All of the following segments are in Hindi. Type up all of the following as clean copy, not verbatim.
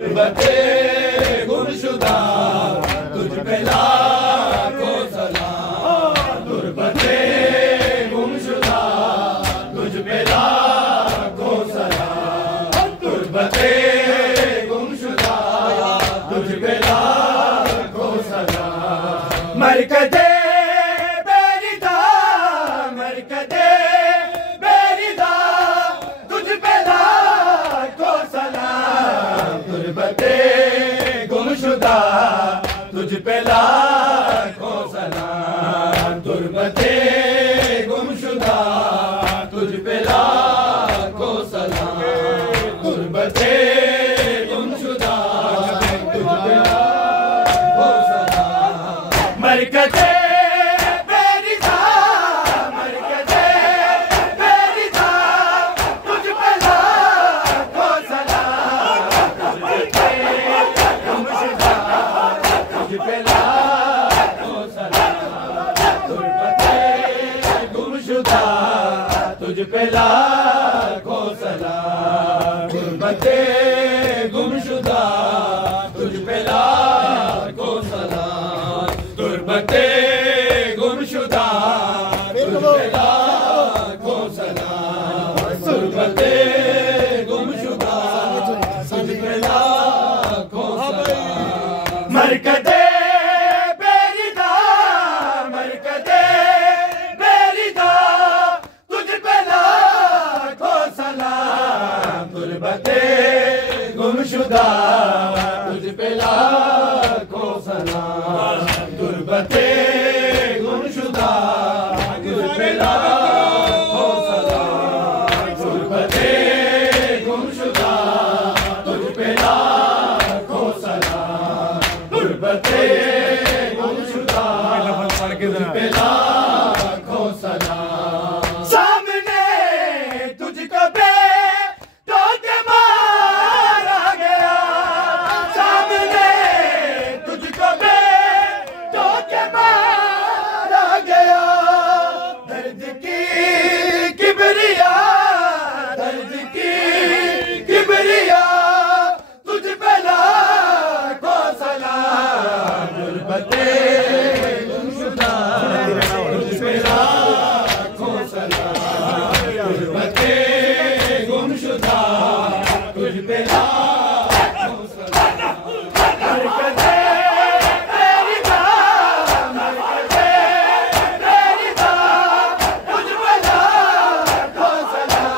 गुरबते गुमशुदा तुझ पे लाखों सलाम। गुरबते गुमशुदा तुझ पे लाखों सलाम। गुरबते गुमशुदा तुझ पे लाखों सलाम। मरकज़े बेरिदा मरकज़े बेरिदा तुझ पे लाखों सलाम। गुरबते गुमशुदा तुझ पे लाखों सलाम। गुरबते गुमशुदा तुझ पे लाखों सलाम। गुरबते गुमशुदा तुझ पे लाखों सलाम। मरकज़े बेरिदा मरकज़े बेरिदा तुझ पे लाखों सलाम। गुरबते गुमशुदा तुझ पे लाखों सलाम। गुरबते गुमशुदा तुझ पे लाखों सलाम। गुरबते गुमशुदा तुझ पे लाखों सलाम। गुरबते गुमशुदा तुझ पे लाखों सलाम। गुरबते गुमशुदा तुझ पे लाखों सलाम। मरकज़े बेरिदा मरकज़े बेरिदा तुझ पे लाखों सलाम। गुरबते गुमशुदा तुझ पे लाखों सलाम। गुरबते गुमशुदा तुझ पे लाखों सलाम। गुरबते गुमशुदा तुझ पे लाखों सलाम। गुरबते गुमशुदा तुझ पे लाखों सलाम। सामने तुझको बेटों के मारा गया। सामने तुझको बेटों के मारा गया। दर्द की किबरिया दर्द की किबरिया तुझ पे लाखों सलाम। गुरबते गुमशुदा तुझ पे लाखों सलाम। गुरबते गुमशुदा तुझ पे लाखों सलाम। मरकज़े बेरिदा मरकज़े बेरिदा तुझ पे लाखों सलाम।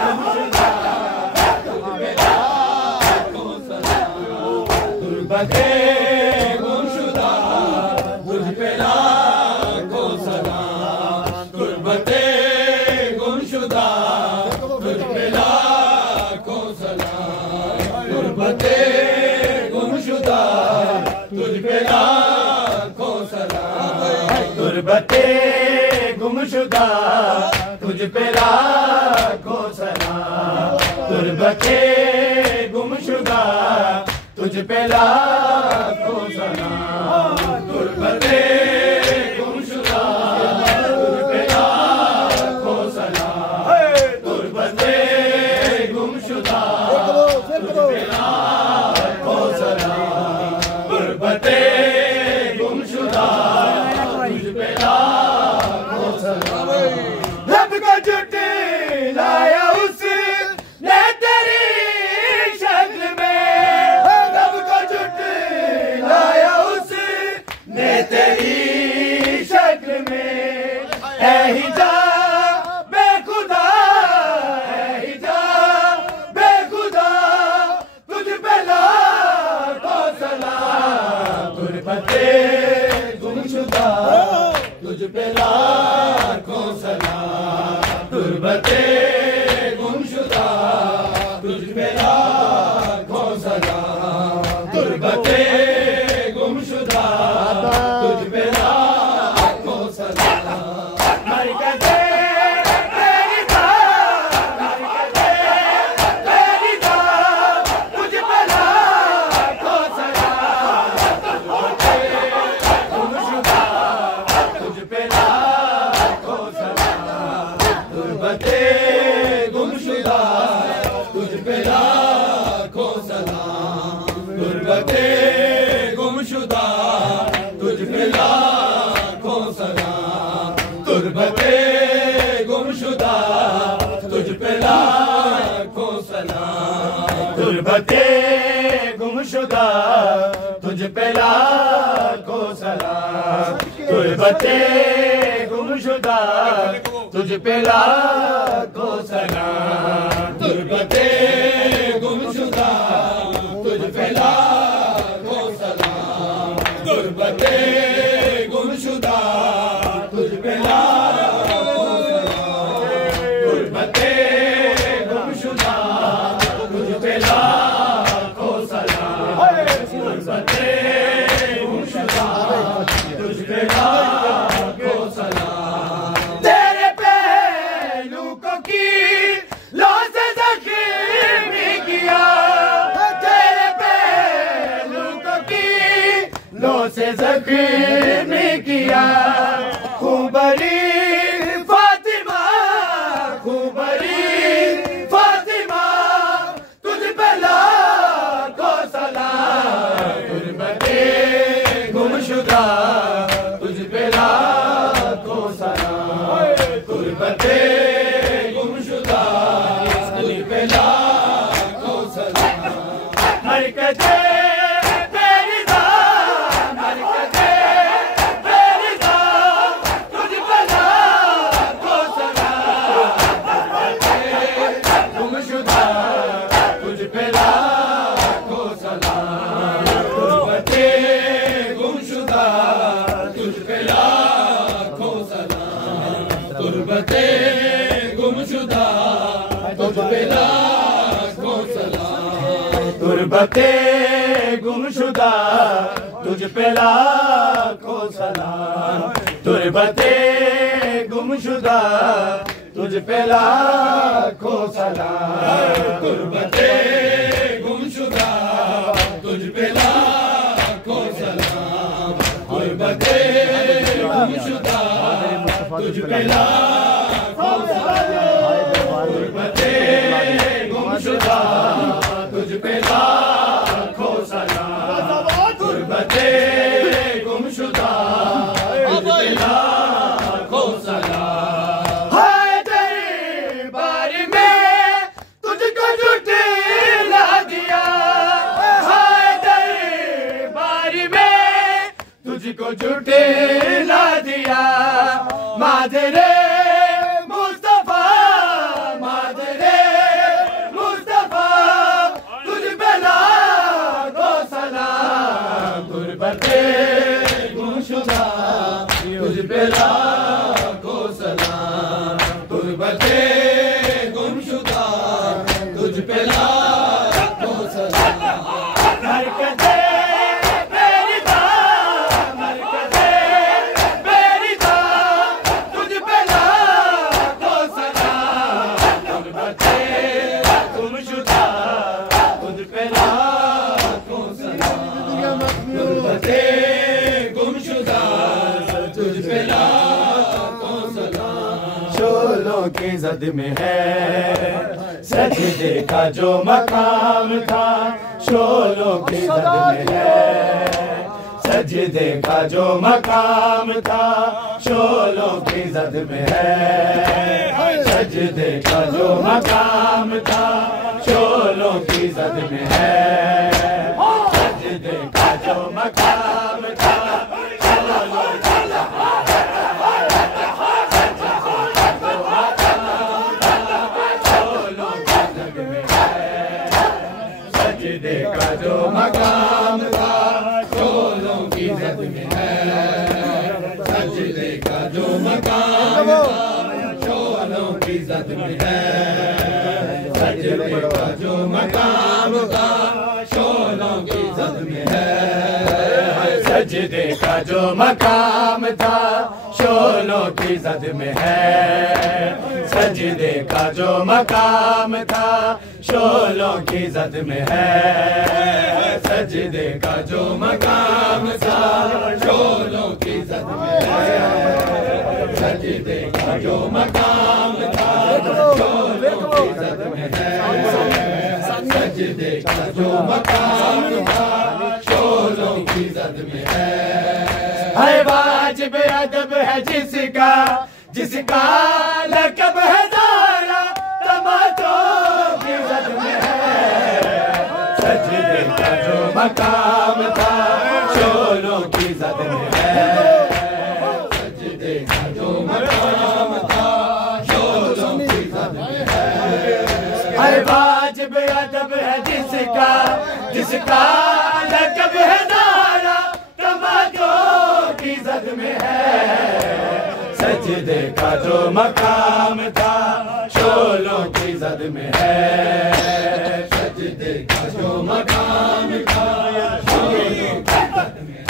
गुमशुदा तुझ पे लाखों सलाम। गुरबते गुमशुदा तुझ पे लाखों सलाम। गुरबते गुमशुदा तुझ पे लाखों सलाम। गुरबते गुमशुदा तुझ पे लाखों सलाम। गुरबते गुमशुदा तुझ पे लाखों सलाम। गुरबते गुमशुदा तुझ पे लाखों सलाम। गुरबते गुमशुदा तुझ पे लाखों सलाम। गुरबते गुमशुदा तुझ पे लाखों सलाम। गुरबते गुमशुदा तुझ पे लाखों सलाम। लब को जुटलाया उसने तेरी शक्ल में। लब को जुटलाया उसने तेरी शक्ल में। है हिजा बेखुदा है हिजा बेखुदा तुझ पे लाखों सलाम। गुरबते गुमशुदा तुझ पे लाखों सलाम। गुरबते गुमशुदा तुझ पे लाखों सलाम। गुरबते गुमशुदा तुझ पे लाखों सलाम। मरकज़े बेरिदा मरकज़े बेरिदा तुझ पे लाखों सलाम। गुरबते गुमशुदा तुझ पे लाखों सलाम। गुरबते गुमशुदा तुझ पे सलाम। गुरबते गुमशुदा तुझ पे लाखों सलाम। गुरबते गुमशुदा तुझ पे लाखों सलाम। गुरबते गुमशुदा तुझ पे लाखों सलाम। गुरबते गुमशुदा तुझ पे लाखों सलाम। गुरबते गुमशुदा तुझ पे लाखों सलाम। गुरबते गुमशुदा तुझ पे लाखों सलाम। गुरबते गुमशुदा तुझ पे लाखों सलाम। गुरबते गुमशुदा तुझ पे लाखों सलाम। तेरे पहलू को की लो से जख्मी किया। तेरे पहलू को की लो से जख्मी किया। खूबरी फातिमा खूबरी फातिमा तुझ पे लाखों सलाम। गुरबते गुमशुदा तुझ पे लाखों सलाम। गुरबते गुमशुदा तुझ पे लाखों सलाम। हरकते तेरी जान हरकते तेरी जान तुझ पे लाखों सलाम। गुरबते गुमशुदा तुझ पे लाखों सलाम। गुरबते गुमशुदा तुझ पे लाखों सलाम। गुरबते गुमशुदा तुझ पे लाखों सलाम। गुरबते गुमशुदा तुझ पे लाखों सलाम। गुरबते गुमशुदा तुझ पे लाखों सलाम। गुरबते गुमशुदा तुझ पे लाखों सलाम। गुरबते गुमशुदा तुझ पे लाखों सलाम। गुरबते गुमशुदा तुझ पे लाखों सलाम। गुरबते गुमशुदा तुझ पे लाखों सलाम। हाय दरबार में तुझको झुठला दिया। हाय दरबार में तुझको झुठला दिया। मादरे मुस्तफा मादरे मुस्तफा तुझ पे लाखों सलाम। गुरबते गुमशुदा तुझ पे लाखों सलाम। गुरबते गुमशुदा तुझ पे लाखों सलाम। हरकते तेरी जान हरकते तेरी जान तुझ पे लाखों सलाम। गुरबते गुमशुदा तुझ पे लाखों सलाम। गुरबते गुमशुदा तुझ पे लाखों सलाम। शोलों की जद में है सजदे का जो मकाम था। शोलों की जद में है सजदे का जो मकाम था। शोलों की जद में है सजदे का जो मकाम था। शोलों की जद में है सजदे का जो मकाम था। शोलों की सजदे का जो मकाम था। शोलों की जद में है सजदे का जो मकाम था। शोलों की जद में है सजदे का जो मकाम था। शोलों की जद में है सजदे का जो मकाम था। शोलों की जद में है सजदे का जो मकाम था। शोलों की जद में है सजदे का जो मकाम था। शोलों की जद में है सजदे का जो मकाम था। शोलों की जद में है सजदे का जो मकाम था शोलों की जद में है वाजिब अदब है जिसका जिसका लक़ब है ज़ारा तमाशों की जद में है सजदे का जो मकाम था शोलों की जद में है सजदे का जो मकाम था शोलों की जद में है वाजिब अदब है जिसका जिसका लक़ब है ज़ारा तमाशों की जद में है सजदे का जो मकाम था शोलों की जद में है सजदे का जो मकाम था शोलों की जद में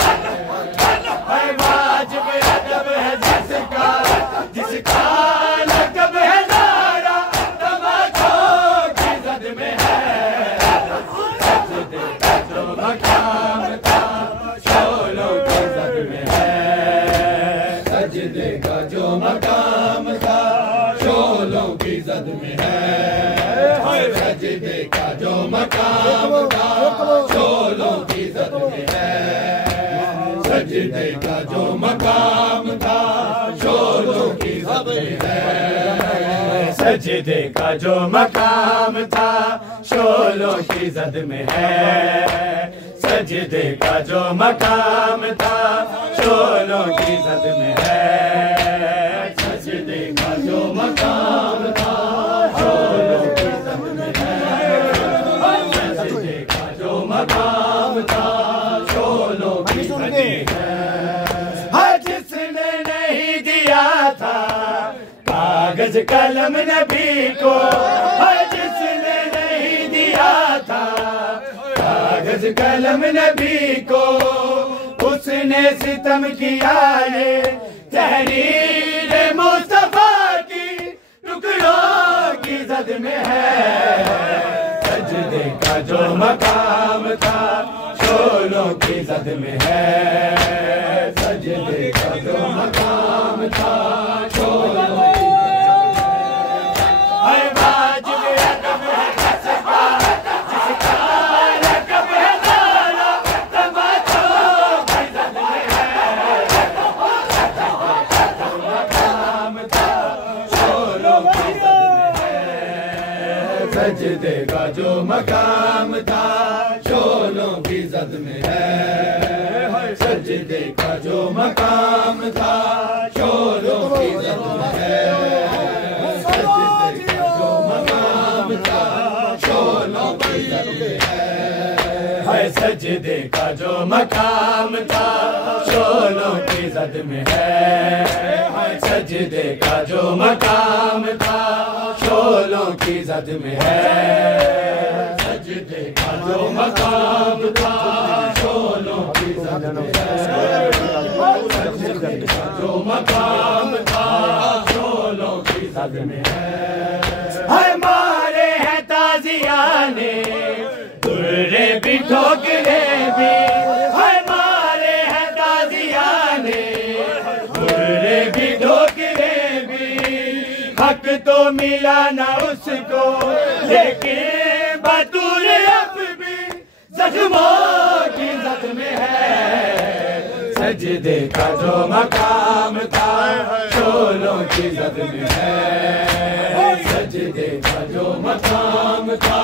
है वाजिब अदब है जिसका जिसका लक़ब है ज़ारा तमाशों की जद में है सजदे का जो मकाम था शोलों की जद में है सजदे का जो मकाम था शोलों की जद में है सजदे का जो मकाम था शोलों की जद में है सजदे का जो मकाम था शोलों की जद में है सजदे का जो मकाम था शोलों की जद में है सजदे का जो मकाम था शोलों की जद में है सजदे का जो मकाम था शोलों की जद में है सजदे का जो मकाम था शोलों की जद में है जिसने नहीं दिया था कागज कलम नबी को जिसने नहीं दिया था कागज कलम नबी को उसने सितम किया ये तहरीर मुस्तफा की टुकड़ों की जद में है सजदे का जो मकाम था शोलों की जद में है सजदे का जो मकाम था शोलों की सजदे का जो मकाम था शोलों की जद में है सजदे का जो मकाम था शोलों की जद में है सजदे का जो मकाम था शोलों की जद में है सजदे का जो मकाम था शोलों की जद में है सजदे का जो मकाम था शोलों की जद में है सजदे का जो मकाम था शोलों की जद में है सजदे का जो मकाम था शोलों की जद में है हमारे हैं ताजियाने दुर्रे भी ठोकरे भी हमारे हैं ताजियाने दुर्रे भी ठोकरे भी हक तो मिला ना उसको लेकिन बतूर अब भी जख्मों की जद में है सजदे का जो मकाम था शोलों की जद में है सजदे का जो मकाम था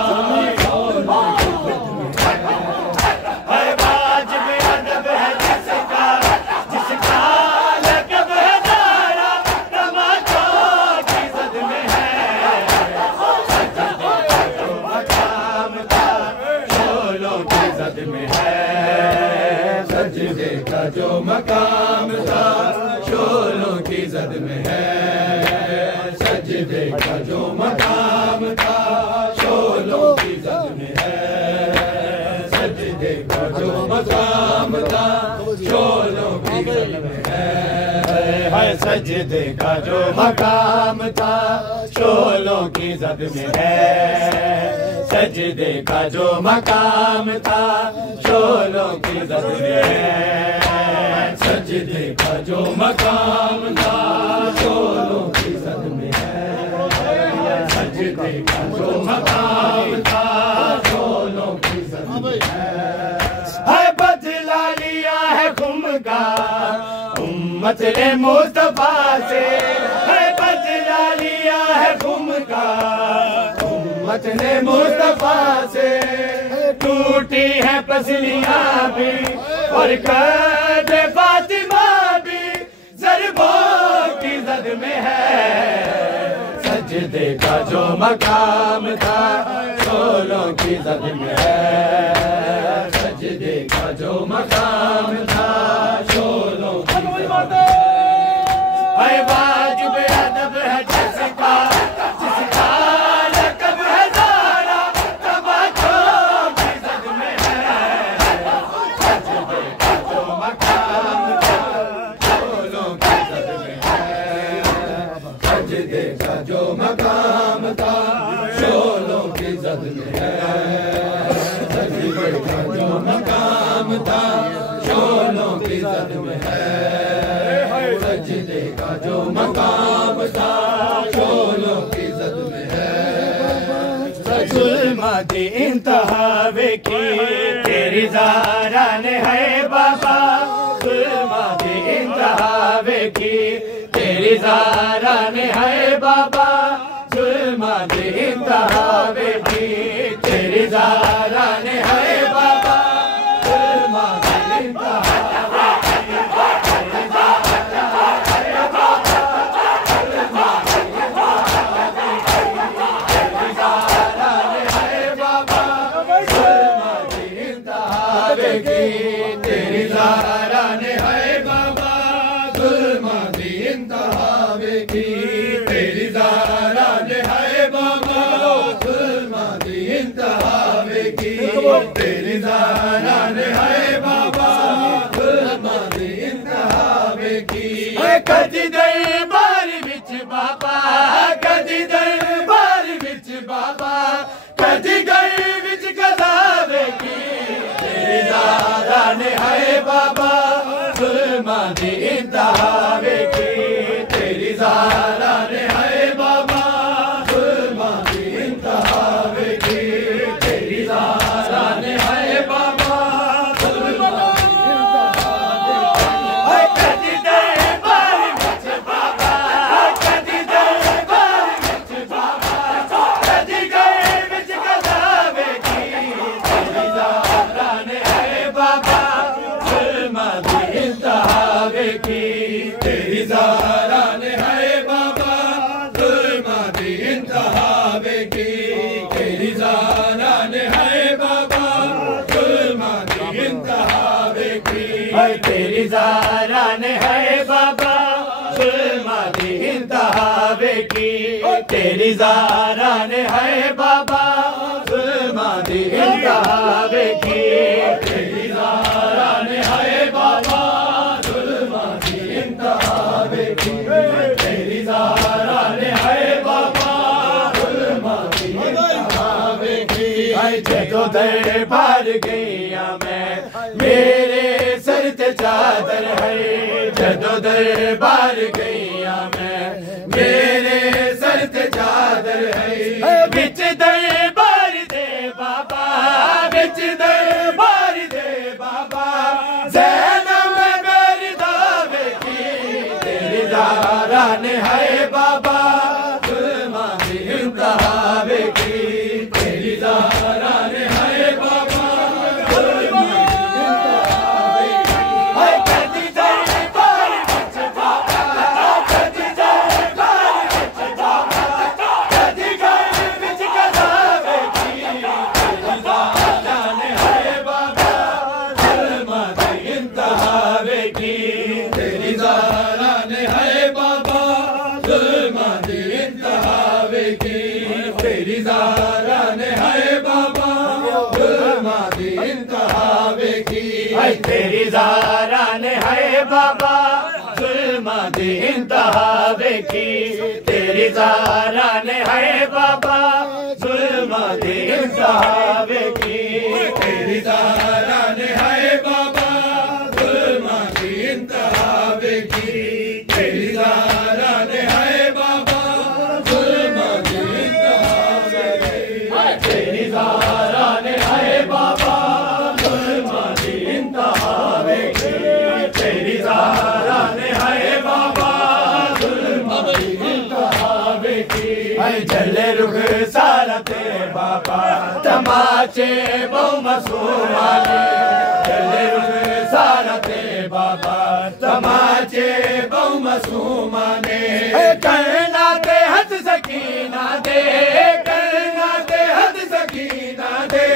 शोलों की जद में है वाजिब अदब है जिसका जिसका लक़ब है ज़ारा तमाशों की जद में है सजदे का जो मकाम था शोलों की जद में है सजदे का जो मकाम था शोलों की जद में है सजदे का जो मकाम था शोलों की जद में है सजदे का जो मकाम था शोलों की जद में है सजदे का जो मकाम था शोलों की जद में है सजदे का जो मकाम था शोलों की जद में है सजदे का जो मकाम था शोलों की जद में है सजदे का जो मकाम था उम्मत ने मुस्तफा से है बदला लिया है गुम का, उम्मत ने मुस्तफा से टूटी है पसलियां भी और कद फातिमा भी ज़रबों की जद में है। सजदे का जो मकाम था शोलों की जद में है, सजदे का जो मकाम था शोलों की जद में है। वाजिब अदब है जिसका जिसका लक़ब है ज़ारा तमाचों की जद में है। सजदे का जो मकाम था शोलों की जद में है, सजदे का जो मकाम था शोलों की जद में है, सजदे का जो मकाम था शोलों की जद में है, सजदे का जो मकाम था शोलों की जद में है। जुल्मत इंतहा वे की तेरी ज़ारा ने है बाबा, जुल्मत इंतहा वे की तेरी ज़ारा ने है बाबा, जुल्मत इंतहा वे की तेरी ज़ारा ने है बाबा, जुल्मत इंतहा तेरी ज़ारा ने है बाबा, जुल्मत इंतहा वे की तेरी ज़ारा ने है बाबा, जुल्मत इंतहा वे की तेरी ज़ारा ने है बाबा, जुल्मत इंतहा वे की। कदी दरबार विच बाबा, कदी दरबार विच बाबा, कदी घर विच कज़ावे की तेरी ज़ारा ने है बाबा, जुल्मत इंतहा वे की तेरी ज़ारा ने है बाबा, जुल्मत इंतहा वे की तेरी ज़ारा ने है बाबा, जुल्मत इंतहा वे की। कदी दरबार विच बाबा, कदी दरबार विच बाबा, कदी घर विच कज़ावे की तेरी ज़ारा ने है बाबा, जुल्मत इंतहा वे की तेरी ज़ारा ने है बाबा, जुल्मत इंतहा वे की तेरी ज़ारा ने है बाबा, जुल्मत इंतहा वे की तेरी ज़ारा ने है बाबा, जुल्मत इंतहा वे की तेरी ज़ारा ने है बाबा, जुल्मत इंतहा वे की तेरी ज़ारा ने है बाबा, जुल्मत इंतहा वे की तेरी ज़ारा ने है बाबा, जुल्मत इंतहा वे की। जदों दरबार गईया मैं मेरे सर ते चादर है, जदों दरबार गईया मैं मेरे सर ते चादर है, बिच दरबार दे बाबा, बिच दरबार दे बाबा, ज़ैनब गर्दावे की तेरी ज़ारा ने है बाबा, जुल्मत इंतहा वे की तेरी ज़ारा ने है बाबा, जुल्मत इंतहा वे की। कदी दरबार विच बाबा, कदी दरबार विच बाबा, कदी घर विच कज़ावे की तेरी ज़ारा ने है बाबा, जुल्मत इंतहा वे की तेरी ज़ारा ने है बाबा, जुल्मत इंतहा वे की तेरी ज़ारा ने है बाबा, जुल्मत इंतहा वे की तेरी ज़ारा ने है बाबा, जुल्मत इंतहा वे की तेरी ज़ारा ने है बाबा, जुल्मत इंतहा वे की तेरी ज़ारा ने है बाबा, जुल्मत इंतहा वे की तेरी ज़ारा ने है बाबा, जुल्मत इंतहा वे की तेरी ज़ारा ने है बाबा, जुल्मत इंतहा वे की तेरी ज़ारा ने है तमाचे बहु मसूमाने सारा ते बाबा तमाचे बहु मसूमाने करना ते हद सकीना दे करना ते हद सकीना दे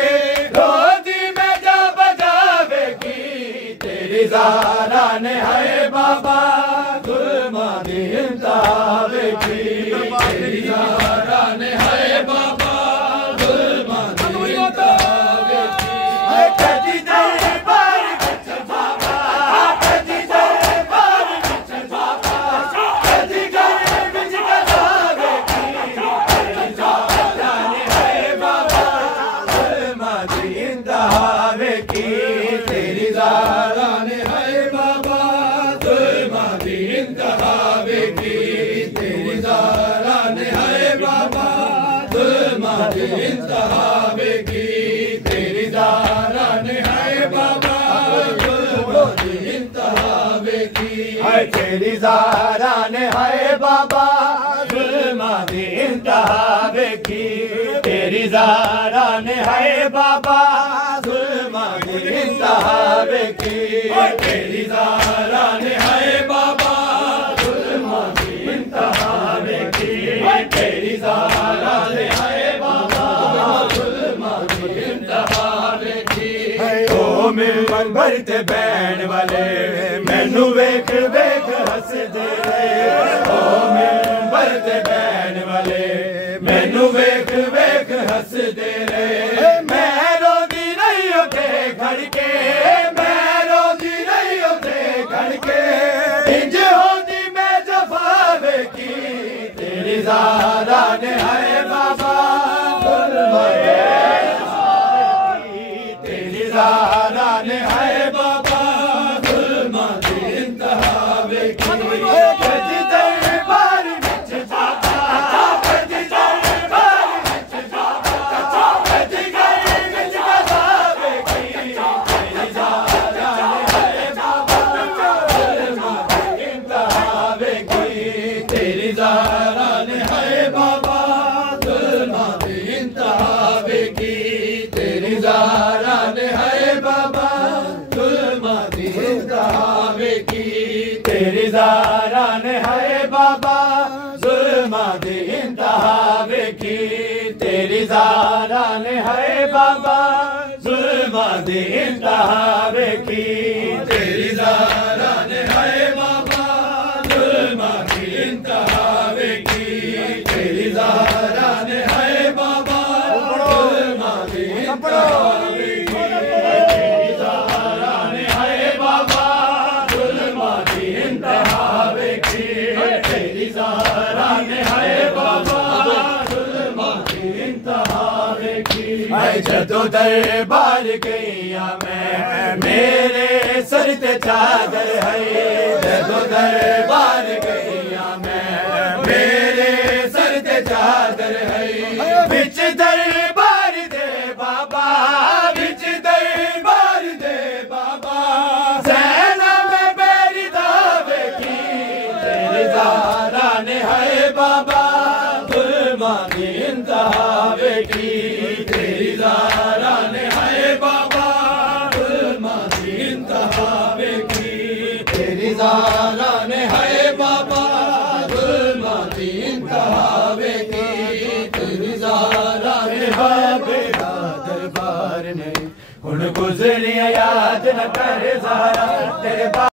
रोजी में जा बजावेगी तेरी ज़ारा ने है बाबा जुल्मा दी इंतहावेगी तेरी ज़ारा ने है बाबा तेरी ज़ारा ने है बाबा तेरी ज़ारा ने है बाबा जुल्मा दी इंतहावेगी तेरी ज़ारा ने है बाबा जुल्मा दी इंतहावेगी तेरी ज़ारा ने है बाबा जुल्मा दी इंतहावेगी तेरी ज़ारा ने है बाबा जुल्मा दी इंतहावेगी ओ मिलन भरते बैन वाले मैनू वेख वेख हसदे ओ मिलन भरते बैन वाले मैनू वेख वेख हसदे मैं रोदी नहीं होते खड़के मैं रोदी नहीं होते खड़के इंज होती मैं जफावेगी तेरी ज़ारा ने है बाबा तेरी ज़ारा ने है बाबा तेरी ज़ारा ने है बाबा जुल्मा दी इंतहावेगी तेरी ज़ारा ने है बाबा जुल्मा दी इंतहावेगी तेरी ज़ारा ने है बाबा जुल्मा दी इंतहावेगी तेरी ज़ारा ने है बाबा जुल्मा दी इंतहावेगी तेरी ज़ारा ने है बाबा जुल्मा दी इंतहावेगी तेरी ज़ारा ने है बाबा जुल्मा दी इंतहावेगी जदों दरबार गईया मैं मेरे सर ते चादर है जदों दरबार गईया मैं मेरे सर ते चादर है बिच दरबार दे बाबा बिच दरबार दे बाबा सैना में बेरी दावेगी तेरी ज़ारा ने है बाबा जुल्मा दी इंतहावेगी तेरी ज़ारा ने है बाबा जुल्मा दी इंतहावेगी तेरी ज़ारा ने है बाबा जुल्मा दी इंतहावेगी तेरी ज़ारा ने है बेरा दरबार ने हुन गुज़रिया याद न कर ज़ारा तेरे